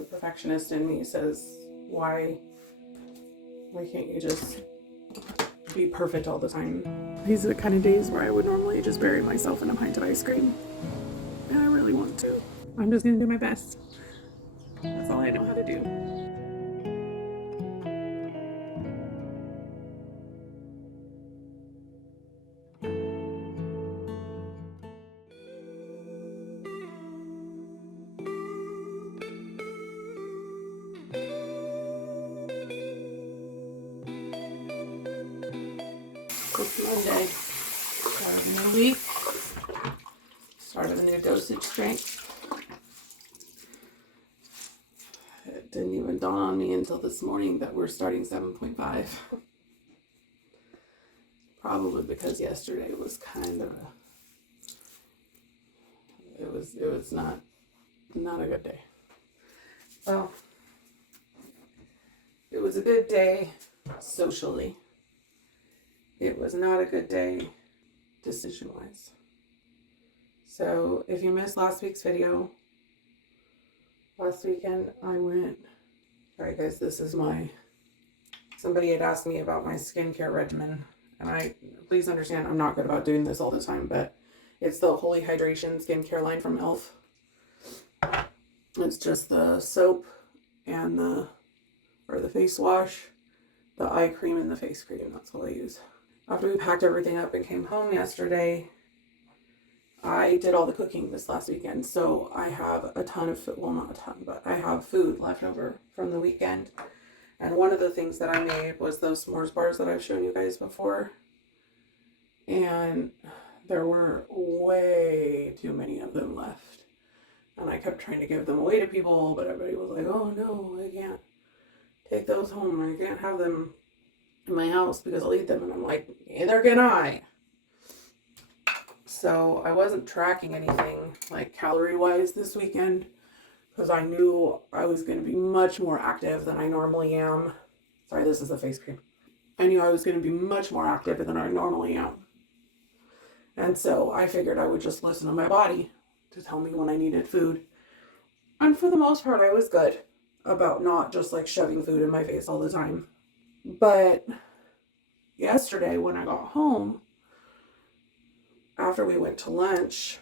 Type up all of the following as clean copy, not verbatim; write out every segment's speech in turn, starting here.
the perfectionist in me says, why can't you just be perfect all the time? These are the kind of days where I would normally just bury myself in a pint of ice cream. And I really want to. I'm just gonna do my best. That's all I know how to do. It's Monday. Start of a new week. Start of a new dosage strength. It didn't even dawn on me until this morning that we're starting 7.5. Probably because yesterday was kind of it was not a good day. Well, it was a good day socially. It was not a good day decision-wise. So if you missed last week's video, last weekend I went, sorry guys, somebody had asked me about my skincare regimen, and please understand I'm not good about doing this all the time, but it's the Holy Hydration skincare line from e.l.f. It's just the soap and the face wash, the eye cream, and the face cream. That's all I use. After we packed everything up and came home yesterday, I did all the cooking this last weekend. So I have a ton of food. Well, not a ton, but I have food left over from the weekend. And one of the things that I made was those s'mores bars that I've shown you guys before. And there were way too many of them left. And I kept trying to give them away to people, but everybody was like, oh no, I can't take those home. I can't have them in my house because I'll eat them. And I'm like, neither can I. So I wasn't tracking anything like calorie wise this weekend because I knew I was going to be much more active than I normally am. Sorry, this is the face cream. I knew I was going to be much more active than I normally am. And so I figured I would just listen to my body to tell me when I needed food. And for the most part, I was good about not just like shoving food in my face all the time. But yesterday when I got home, after we went to lunch,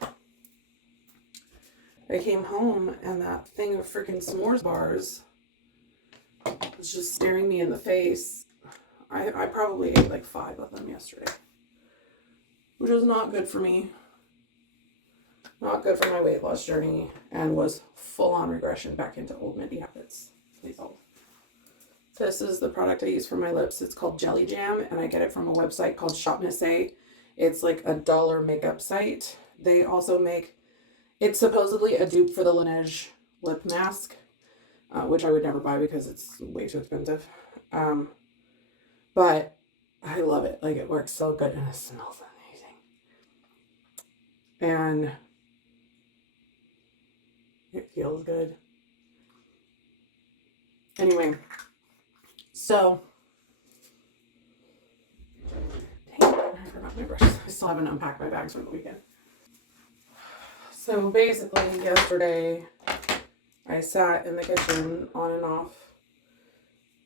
I came home and that thing of freaking s'mores bars was just staring me in the face. I probably ate like 5 of them yesterday, which was not good for me. Not good for my weight loss journey, and was full on regression back into old Mindy habits. Please hold. This is the product I use for my lips. It's called Jelly Jam, and I get it from a website called Shop Miss A. It's like a $1 makeup site. They also make, it's supposedly a dupe for the Laneige lip mask, which I would never buy because it's way too expensive. But I love it. Like, it works so good and it smells amazing. And it feels good. Anyway, so dang it, I forgot my brushes. I still haven't unpacked my bags from the weekend. So basically yesterday I sat in the kitchen on and off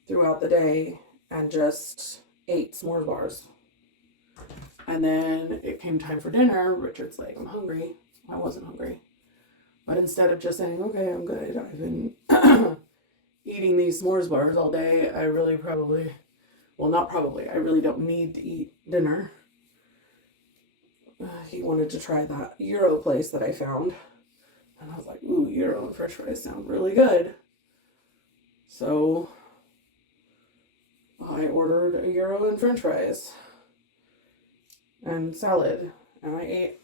throughout the day and just ate s'mores bars. And then it came time for dinner. Richard's like, I'm hungry. I wasn't hungry. But instead of just saying, okay, I'm good, I've been eating these s'mores bars all day. I really I really don't need to eat dinner. He wanted to try that gyro place that I found. And I was like, ooh, gyro and french fries sound really good. So I ordered a gyro and french fries and salad. And I ate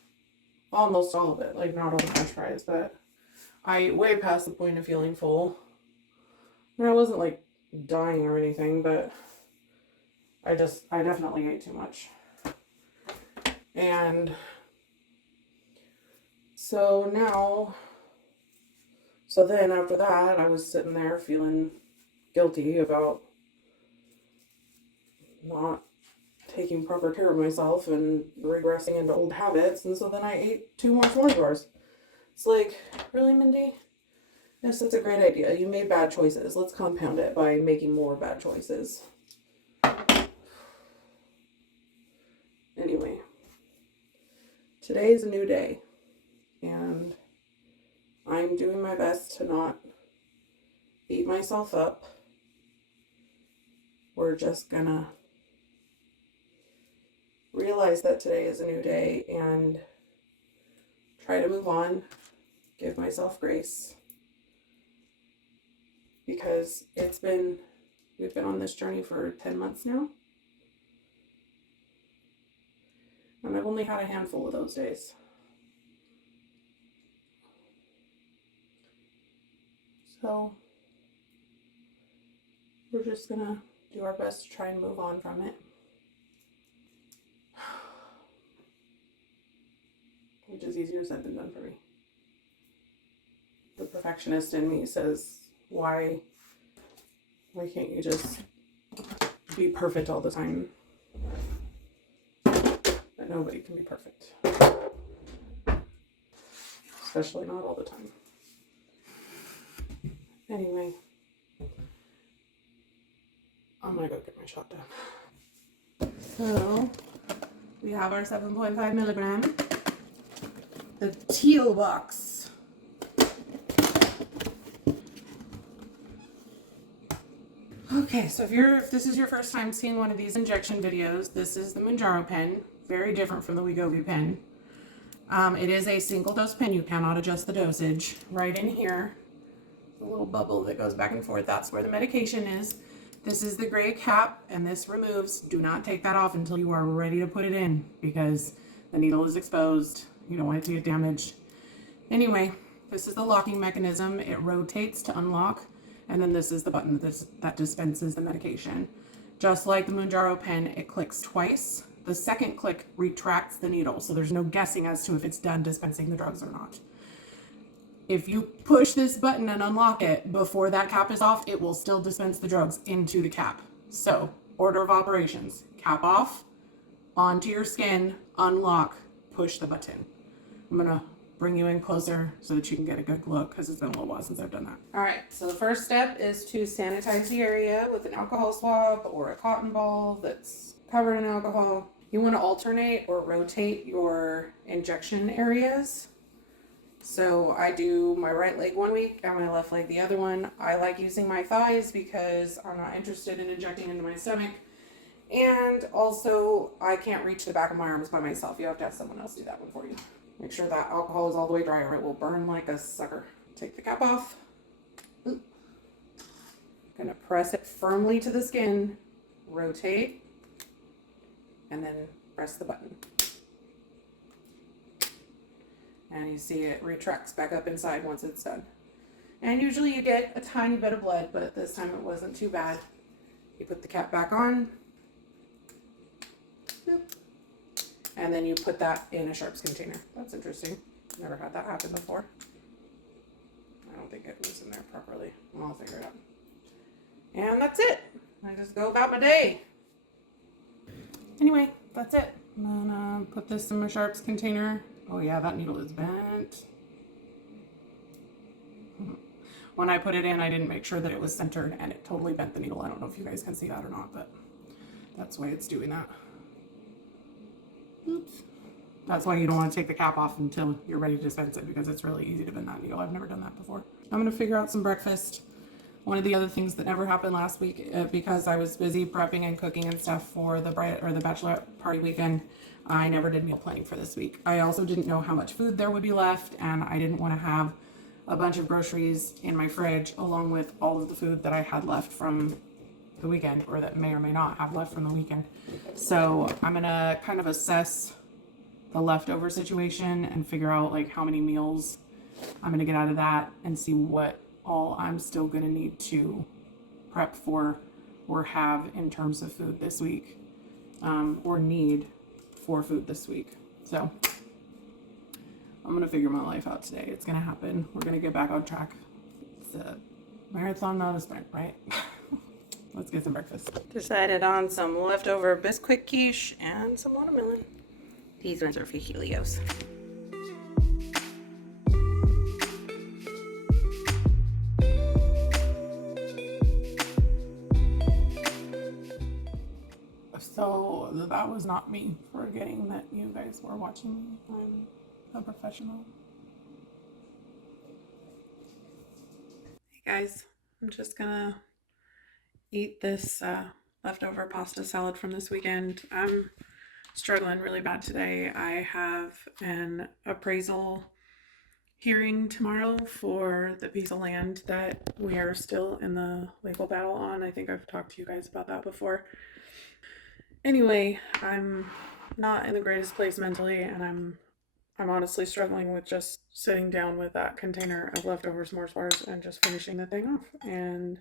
almost all of it. Like, not all the french fries, but I ate way past the point of feeling full. And I wasn't like dying or anything, but I definitely ate too much. And so then after that, I was sitting there feeling guilty about not taking proper care of myself and regressing into old habits. And so then I ate 2 more s'mores bars. It's like, really, Mindy? Yes, that's a great idea. You made bad choices. Let's compound it by making more bad choices. Anyway, today is a new day, and I'm doing my best to not beat myself up. We're just gonna realize that today is a new day and try to move on, give myself grace, because we've been on this journey for 10 months now, and I've only had a handful of those days. So we're just gonna do our best to try and move on from it. Which is easier said than done for me. The perfectionist in me says, why can't you just be perfect all the time? But nobody can be perfect. Especially not all the time. Anyway, I'm gonna go get my shot done. So, we have our 7.5 milligram. The teal box. Okay, so if this is your first time seeing one of these injection videos, this is the Mounjaro pen. Very different from the Wegovy pen. It is a single dose pen. You cannot adjust the dosage. Right in here, the little bubble that goes back and forth, that's where the medication is. This is the gray cap, and this removes. Do not take that off until you are ready to put it in, because the needle is exposed. You don't want it to get damaged. Anyway, this is the locking mechanism. It rotates to unlock, and then this is the button that dispenses the medication. Just like the Mounjaro pen, it clicks twice. The second click retracts the needle, so there's no guessing as to if it's done dispensing the drugs or not. If you push this button and unlock it before that cap is off, it will still dispense the drugs into the cap. So, order of operations: cap off, onto your skin, unlock, push the button. I'm gonna bring you in closer so that you can get a good look, because it's been a little while since I've done that. All right, so the first step is to sanitize the area with an alcohol swab or a cotton ball that's covered in alcohol. You want to alternate or rotate your injection areas. So I do my right leg one week and my left leg the other one. I like using my thighs because I'm not interested in injecting into my stomach. And also, I can't reach the back of my arms by myself. You have to have someone else do that one for you. Make sure that alcohol is all the way dry or it will burn like a sucker. Take the cap off. Ooh. Gonna press it firmly to the skin, rotate, and then press the button. And you see it retracts back up inside once it's done. And usually you get a tiny bit of blood, but this time it wasn't too bad. You put the cap back on. And then you put that in a sharps container. That's interesting. Never had that happen before. I don't think it was in there properly. I'll figure it out. And that's it. I just go about my day. Anyway, that's it. I'm gonna put this in my sharps container. Oh yeah, that needle is bent. When I put it in, I didn't make sure that it was centered, and it totally bent the needle. I don't know if you guys can see that or not, but that's why it's doing that. Oops. That's why you don't want to take the cap off until you're ready to dispense it, because it's really easy to bend that needle. I've never done that before. I'm going to figure out some breakfast. One of the other things that never happened last week, because I was busy prepping and cooking and stuff for the bachelorette party weekend, I never did meal planning for this week. I also didn't know how much food there would be left, and I didn't want to have a bunch of groceries in my fridge along with all of the food that I had left from the weekend, or that may or may not have left from the weekend. So I'm gonna kind of assess the leftover situation and figure out like how many meals I'm gonna get out of that, and see what all I'm still gonna need to prep for or have in terms of food this week, or need for food this week. So I'm gonna figure my life out today. It's gonna happen. We're gonna get back on track. It's a marathon, not a sprint, right? Let's get some breakfast. Decided on some leftover Bisquick quiche and some watermelon. These ones are for Helios. So that was not me forgetting that you guys were watching me. I'm a professional. Hey guys, I'm just gonna eat this leftover pasta salad from this weekend. I'm struggling really bad today. I have an appraisal hearing tomorrow for the piece of land that we are still in the legal battle on. I think I've talked to you guys about that before. Anyway, I'm not in the greatest place mentally, and I'm honestly struggling with just sitting down with that container of leftover s'mores bars and just finishing the thing off. And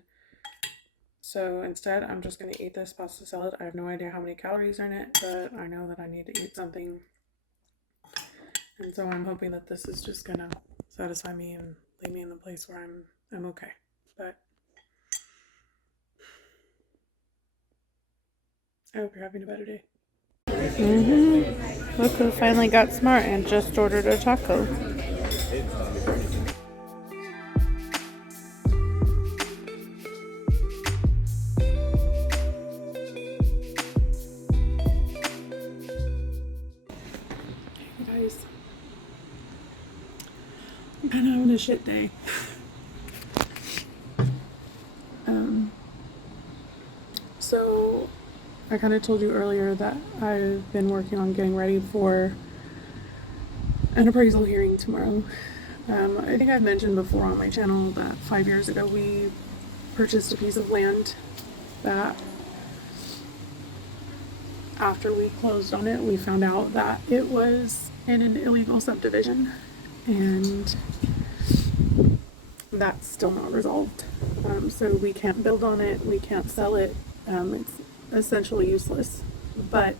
so instead, I'm just going to eat this pasta salad. I have no idea how many calories are in it, but I know that I need to eat something. And so I'm hoping that this is just going to satisfy me and leave me in the place where I'm okay. But I hope you're having a better day. Look who finally got smart and just ordered a taco. Hey guys, I'm kind of having a shit day. So I kind of told you earlier that I've been working on getting ready for an appraisal hearing tomorrow. I think I've mentioned before on my channel that 5 years ago we purchased a piece of land that after we closed on it, we found out that it was in an illegal subdivision, and that's still not resolved. So we can't build on it, we can't sell it. It's essentially useless. But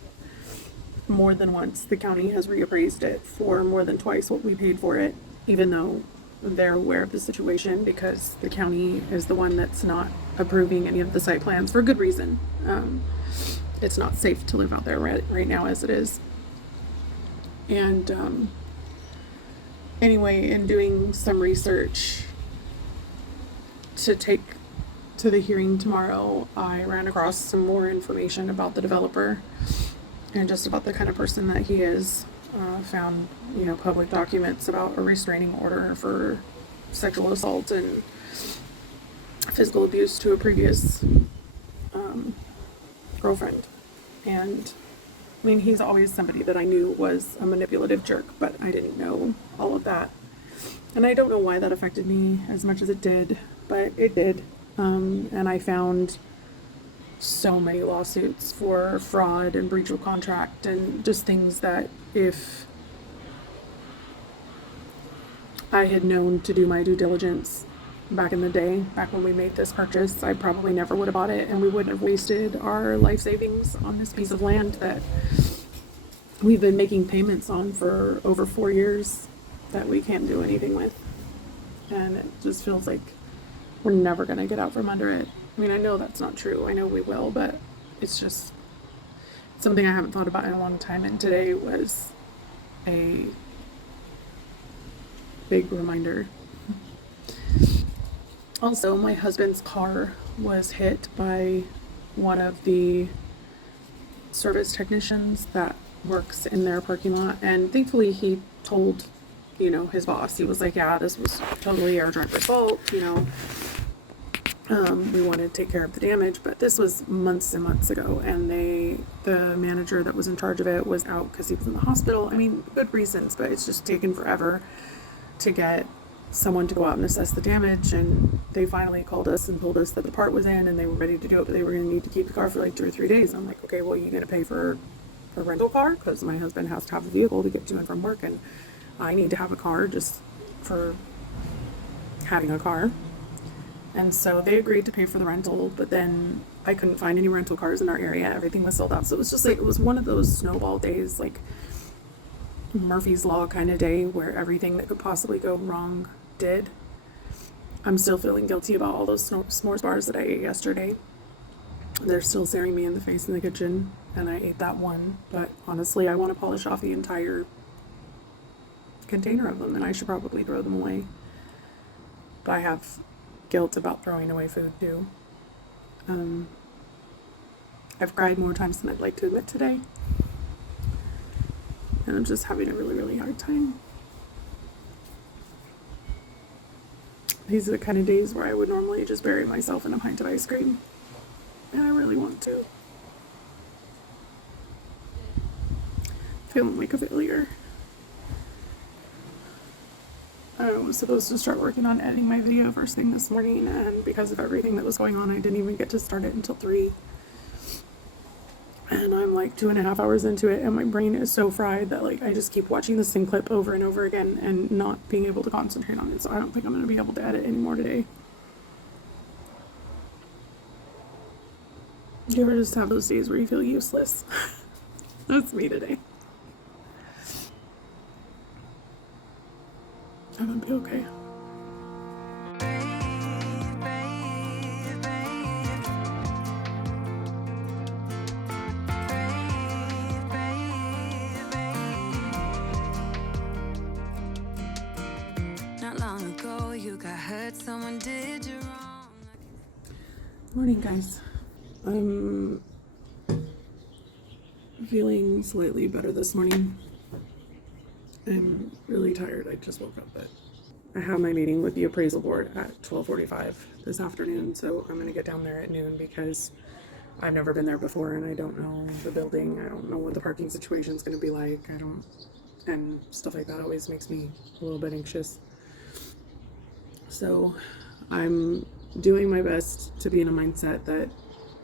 more than once, the county has reappraised it for more than twice what we paid for it, even though they're aware of the situation, because the county is the one that's not approving any of the site plans for good reason. It's not safe to live out there right now as it is. And anyway, in doing some research to take to the hearing tomorrow, I ran across some more information about the developer and just about the kind of person that he is. Found, public documents about a restraining order for sexual assault and physical abuse to a previous girlfriend. And I mean, he's always somebody that I knew was a manipulative jerk, but I didn't know all of that. And I don't know why that affected me as much as it did, but it did. And I found so many lawsuits for fraud and breach of contract and just things that if I had known to do my due diligence back in the day, back when we made this purchase, I probably never would have bought it, and we wouldn't have wasted our life savings on this piece of land that we've been making payments on for over 4 years that we can't do anything with. And it just feels like we're never going to get out from under it. I mean, I know that's not true. I know we will, but it's just something I haven't thought about in a long time. And today was a big reminder. Also, my husband's car was hit by one of the service technicians that works in their parking lot. And thankfully he told, his boss. He was like, yeah, this was totally our driver's fault, we want to take care of the damage, but this was months and months ago, and the manager that was in charge of it was out because he was in the hospital. I mean, good reasons, but it's just taken forever to get someone to go out and assess the damage, and they finally called us and told us that the part was in and they were ready to do it, but they were going to need to keep the car for like 2 or 3 days. And I'm like, okay, well, you going to pay for a rental car? Because my husband has to have a vehicle to get to and from work, and I need to have a car just for having a car. And so they agreed to pay for the rental, but then I couldn't find any rental cars in our area. Everything was sold out. So it was just like, it was one of those snowball days, like Murphy's Law kind of day, where everything that could possibly go wrong did. I'm still feeling guilty about all those s'mores bars that I ate yesterday. They're still staring me in the face in the kitchen, and I ate that one. But honestly, I want to polish off the entire container of them, and I should probably throw them away. But I have guilt about throwing away food too. I've cried more times than I'd like to admit today. And I'm just having a really, really hard time. These are the kind of days where I would normally just bury myself in a pint of ice cream. And I really want to. Feeling like a failure. I was supposed to start working on editing my video first thing this morning, and because of everything that was going on, I didn't even get to start it until 3. And I'm like 2.5 hours into it, and my brain is so fried that like I just keep watching the same clip over and over again and not being able to concentrate on it. So I don't think I'm going to be able to edit anymore today. You ever just have those days where you feel useless? That's me today. I'm gonna be okay. Not long ago you got hurt, someone did you wrong. Morning, guys. I'm feeling slightly better this morning. I'm really tired. I just woke up, but I have my meeting with the appraisal board at 12:45 this afternoon, so I'm going to get down there at noon because I've never been there before and I don't know the building. I don't know what the parking situation is going to be like. And stuff like that always makes me a little bit anxious. So I'm doing my best to be in a mindset that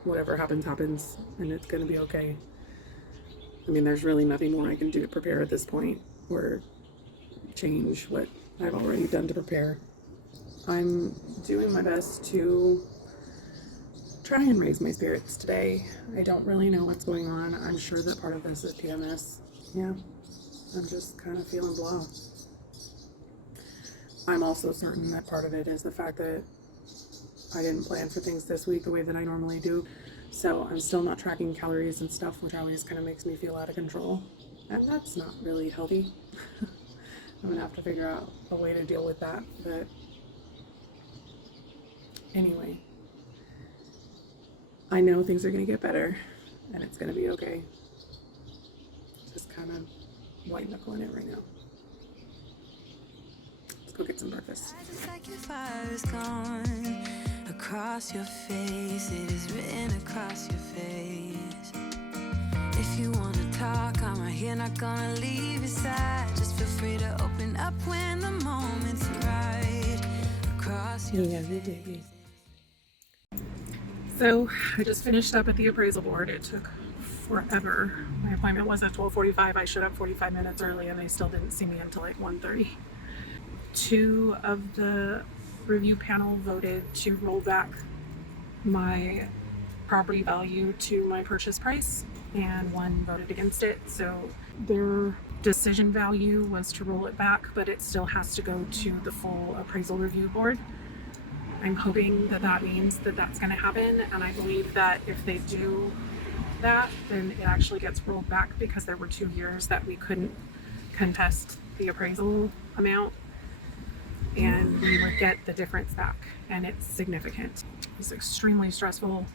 whatever happens, happens, and it's going to be okay. I mean, there's really nothing more I can do to prepare at this point or change what I've already done to prepare. I'm doing my best to try and raise my spirits today. I don't really know what's going on. I'm sure that part of this is PMS. Yeah, I'm just kind of feeling blah. I'm also certain that part of it is the fact that I didn't plan for things this week the way that I normally do. So I'm still not tracking calories and stuff, which always kind of makes me feel out of control. And that's not really healthy. I'm gonna have to figure out a way to deal with that. But anyway, I know things are gonna get better and it's gonna be okay. Just kind of white knuckling it right now. Let's go get some breakfast. Just like your fire is gone across your face, it is written across your face. If you wanna talk, I'm right here, not gonna leave your side. Just feel free to open up when the moment's right. Across your face. So I just finished up at the appraisal board. It took forever. My appointment was at 12:45. I showed up 45 minutes early and they still didn't see me until like 1:30. 2 of the review panel voted to roll back my property value to my purchase price, and 1 voted against it. So their decision value was to roll it back, but it still has to go to the full appraisal review board. I'm hoping that that means that that's going to happen, and I believe that if they do that, then it actually gets rolled back, because there were 2 years that we couldn't contest the appraisal amount, and we would get the difference back, and it's significant. It's extremely stressful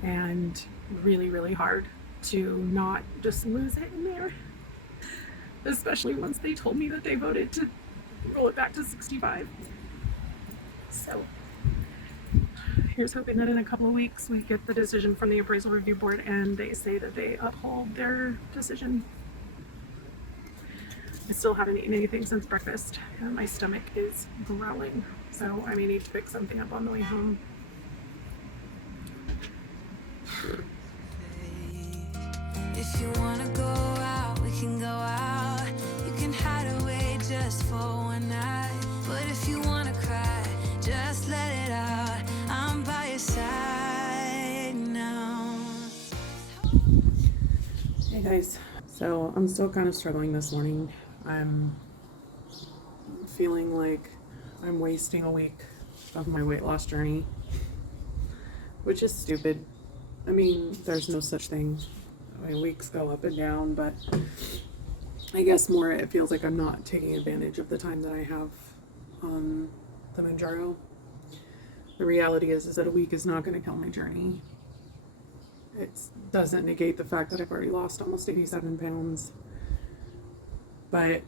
and really, really hard to not just lose it in there, especially once they told me that they voted to roll it back to 65. So here's hoping that in a couple of weeks we get the decision from the appraisal review board and they say that they uphold their decision. I still haven't eaten anything since breakfast and my stomach is growling, so I may need to pick something up on the way home. If you wanna go out, we can go out. You can hide away just for one night. But if you wanna cry, just let it out. I'm by your side now. Hey guys, so I'm still kind of struggling this morning. I'm feeling like I'm wasting a week of my weight loss journey, which is stupid. I mean, there's no such thing. I mean, weeks go up and down, but I guess more it feels like I'm not taking advantage of the time that I have on the Mounjaro. The reality is that a week is not going to kill my journey. it doesn't negate the fact that I've already lost almost 87 pounds. But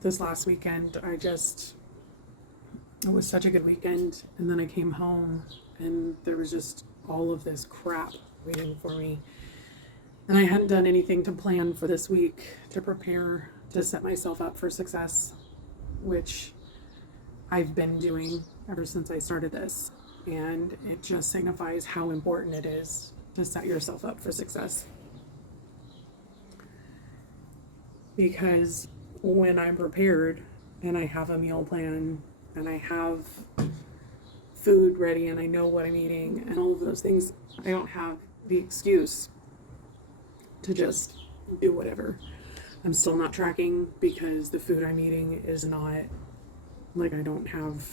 this last weekend, it was such a good weekend. And then I came home and there was just all of this crap waiting for me. And I hadn't done anything to plan for this week, to prepare, to set myself up for success, which I've been doing ever since I started this. And it just signifies how important it is to set yourself up for success. Because when I'm prepared and I have a meal plan and I have food ready and I know what I'm eating and all of those things, I don't have the excuse to just do whatever. I'm still not tracking because the food I'm eating is not, like, I don't have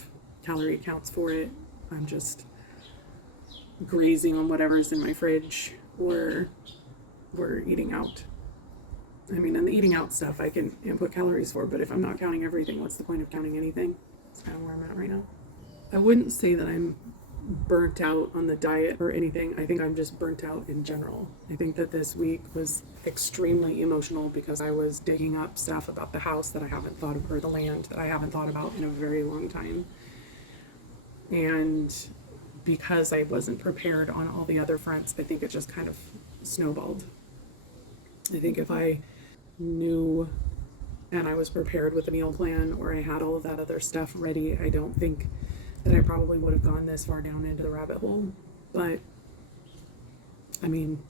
calorie counts for it. I'm just grazing on whatever's in my fridge, or we're eating out. I mean, and the eating out stuff I can input calories for, but if I'm not counting everything, what's the point of counting anything? That's kind of where I'm at right now. I wouldn't say that I'm burnt out on the diet or anything. I think I'm just burnt out in general. I think that this week was extremely emotional because I was digging up stuff about the house that I haven't thought of, or the land that I haven't thought about in a very long time. And because I wasn't prepared on all the other fronts, I think it just kind of snowballed. I think if I knew and I was prepared with a meal plan, or I had all of that other stuff ready, I don't think that I probably would have gone this far down into the rabbit hole. But I mean,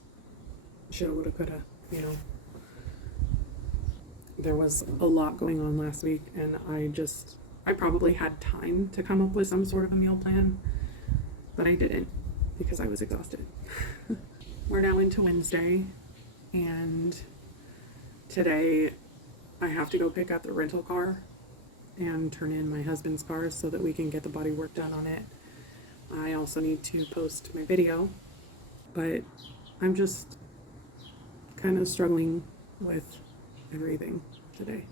shoulda, woulda, coulda, you know. There was a lot going on last week, and I probably had time to come up with some sort of a meal plan, but I didn't because I was exhausted. We're now into Wednesday, and today I have to go pick up the rental car and turn in my husband's car so that we can get the body work done on it. I also need to post my video, but I'm just kind of struggling with everything today.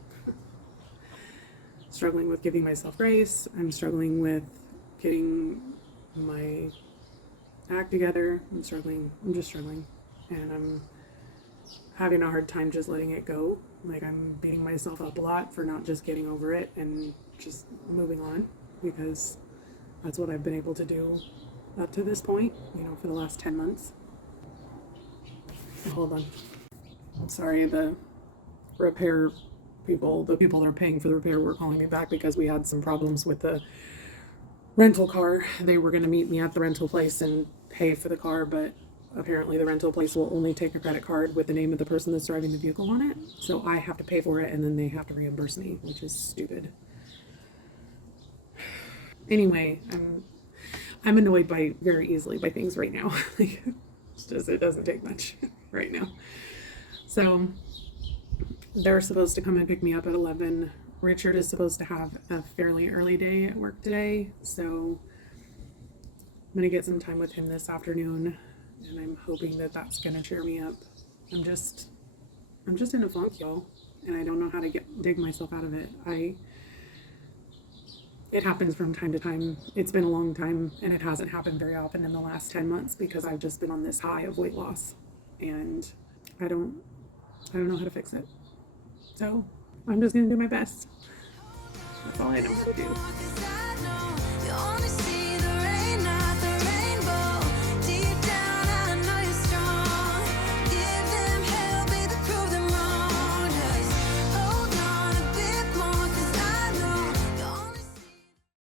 Struggling with giving myself grace. I'm struggling with getting my act together. I'm just struggling. And I'm having a hard time just letting it go. Like, I'm beating myself up a lot for not just getting over it and just moving on, because that's what I've been able to do up to this point, you know, for the last 10 months. Hold on. Sorry, the repair people, the people that are paying for the repair, were calling me back because we had some problems with the rental car. They were going to meet me at the rental place and pay for the car, but apparently the rental place will only take a credit card with the name of the person that's driving the vehicle on it. So I have to pay for it, and then they have to reimburse me, which is stupid. Anyway, I'm annoyed very easily by things right now. It doesn't take much right now. So they're supposed to come and pick me up at 11. Richard is supposed to have a fairly early day at work today, so I'm going to get some time with him this afternoon, and I'm hoping that that's going to cheer me up. I'm just in a funk, y'all, and I don't know how to dig myself out of it. It happens from time to time. It's been a long time, and it hasn't happened very often in the last 10 months because I've just been on this high of weight loss, and I don't know how to fix it. So I'm just going to do my best. That's all I know how to do.